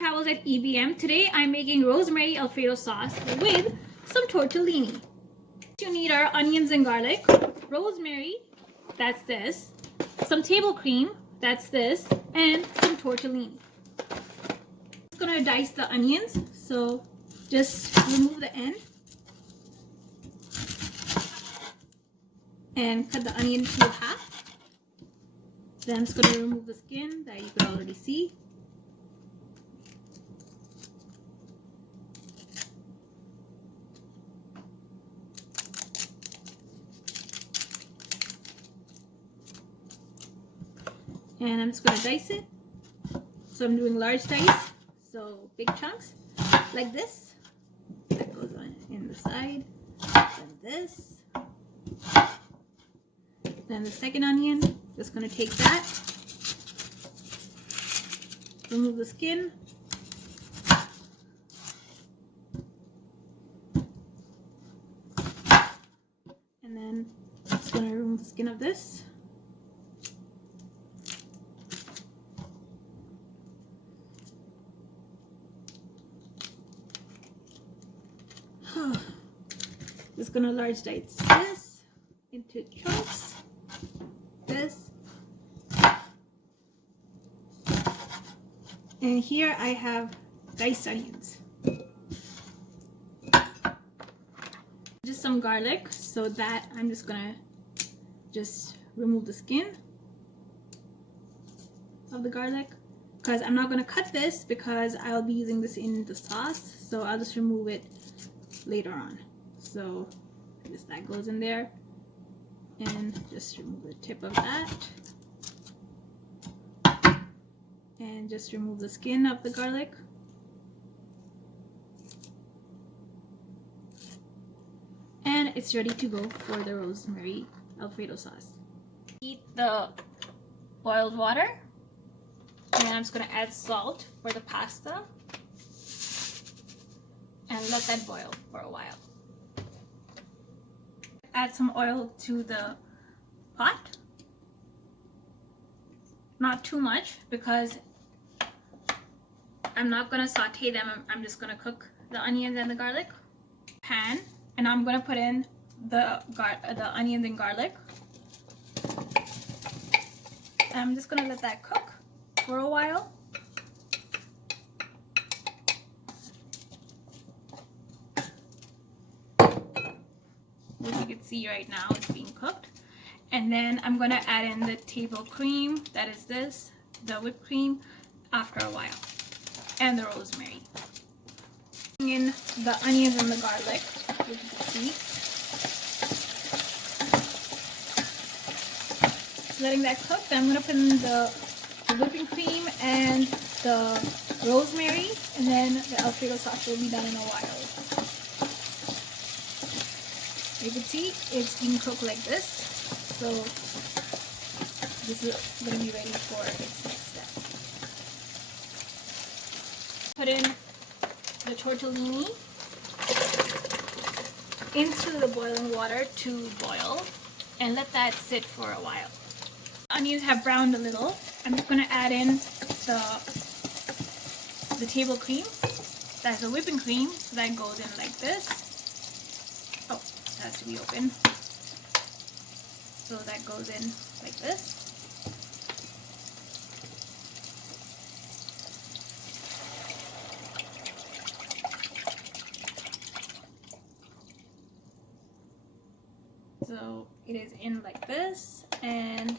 Travels at EBM. Today I'm making rosemary Alfredo sauce with some tortellini. You need our onions and garlic, rosemary, that's this, some table cream, that's this, and some tortellini. I'm gonna dice the onions, so just remove the end and cut the onion to half. Then I'm just gonna remove the skin that you can already see. And I'm just going to dice it. So I'm doing large dice, so big chunks like this. That goes on in the side. Then this. Then the second onion. Just going to take that. Remove the skin. And then just going to remove the skin of this. Just gonna large dice this into chunks. This. And here I have diced onions. Just some garlic, so that I'm just gonna remove the skin of the garlic, because I'm not gonna cut this because I'll be using this in the sauce, so I'll just remove it later on. So just that goes in there, and just remove the tip of that, and just remove the skin of the garlic. And it's ready to go for the rosemary Alfredo sauce. Heat the boiled water, and I'm just gonna add salt for the pasta and let that boil for a while. Add some oil to the pot. Not too much, because I'm not gonna saute them. I'm just gonna cook the onions and the garlic. Pan, and I'm gonna put in the onions and garlic. I'm just gonna let that cook for a while. As you can see right now, it's being cooked. And then I'm going to add in the table cream, that is this, the whipped cream, after a while, and the rosemary. Putting in the onions and the garlic, as you can see. Letting that cook. Then I'm going to put in the whipping cream and the rosemary, and then the Alfredo sauce will be done in a while. You can see it's being cooked like this, so this is going to be ready for its next step. Put in the tortellini into the boiling water to boil, and let that sit for a while. Onions have browned a little. I'm just going to add in the table cream. That's the whipping cream, so that goes in like this. Oh, it has to be open. So that goes in like this. So it is in like this, and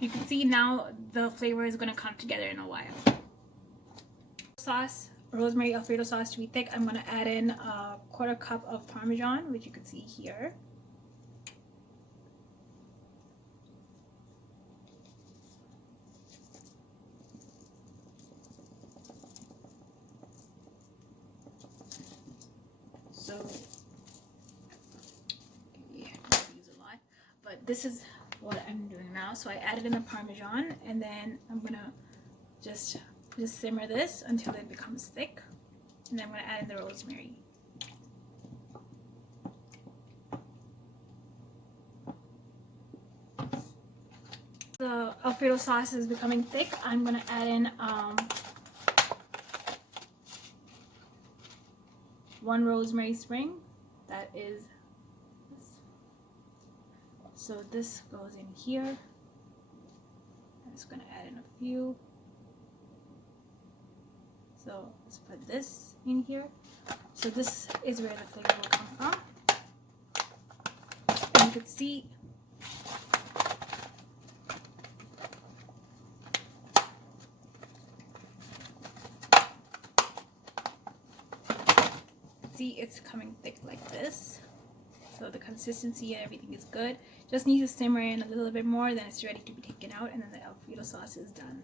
you can see now the flavor is going to come together in a while. Sauce, rosemary Alfredo sauce, to be thick, I'm going to add in a 1/4 cup of Parmesan, which you can see here. So yeah, I use a lot, but this is what I'm doing now. So I added in the Parmesan, and then I'm going to just simmer this until it becomes thick, and then I'm going to add in the rosemary. The Alfredo sauce is becoming thick. I'm going to add in 1 rosemary sprig. That is this. So this goes in here. I'm just gonna add in a few. So let's put this in here. So this is where the flavor will come from. And you can see it's coming thick like this. So the consistency and everything is good. Just needs to simmer in a little bit more, then it's ready to be taken out, and then the Alfredo sauce is done.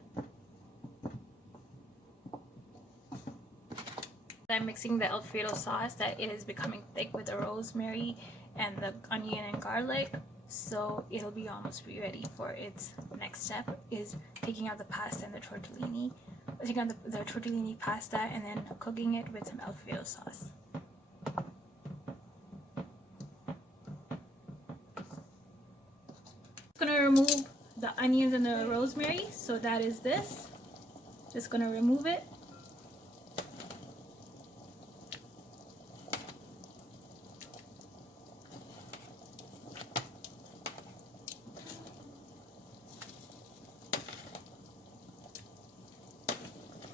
I'm mixing the Alfredo sauce that it is becoming thick with the rosemary and the onion and garlic, so it'll be almost ready for its next step, is taking out the pasta and the tortellini. Taking out the tortellini pasta and then cooking it with some Alfredo sauce. I'm gonna remove the onions and the rosemary, so that is this. Just gonna remove it.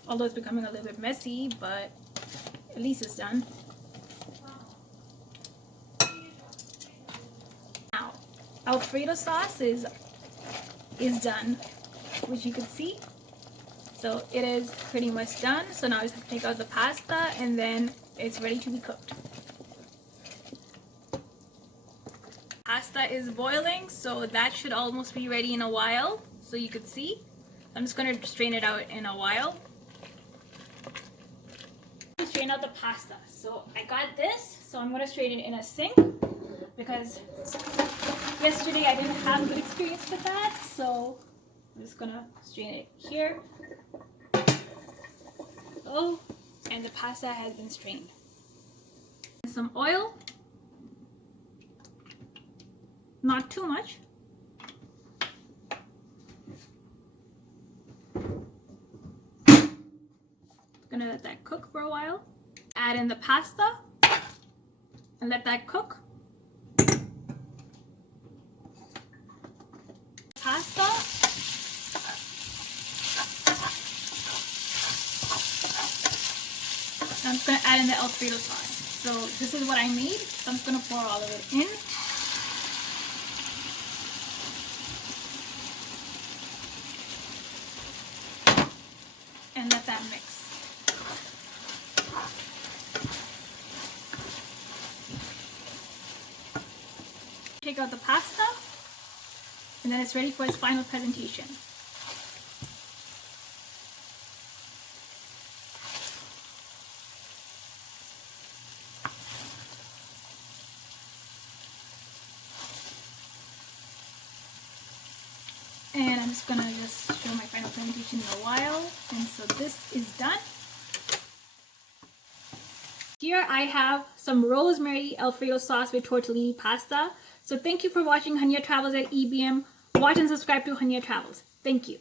Although it's becoming a little bit messy, but at least it's done. Now, Alfredo sauce is done, which you can see. So it is pretty much done. So now I just have to take out the pasta and then it's ready to be cooked. Pasta is boiling, so that should almost be ready in a while. So you could see. I'm just going to strain it out in a while. Strain out the pasta. So I got this, so I'm going to strain it in a sink because yesterday I didn't have a good experience with that, so I'm just going to strain it here. Oh, and the pasta has been strained. Some oil, not too much. Gonna let that cook for a while. Add in the pasta and let that cook. Pasta. I'm just gonna add in the Alfredo sauce. So this is what I made. So I'm just gonna pour all of it in. And let that mix. Take out the pasta, and then it's ready for its final presentation. And I'm just gonna show my final presentation in a while. And so this is done. Here I have some rosemary Alfredo sauce with tortellini pasta. So thank you for watching Hunyah Travels at EBM. Watch and subscribe to Hunyah Travels. Thank you.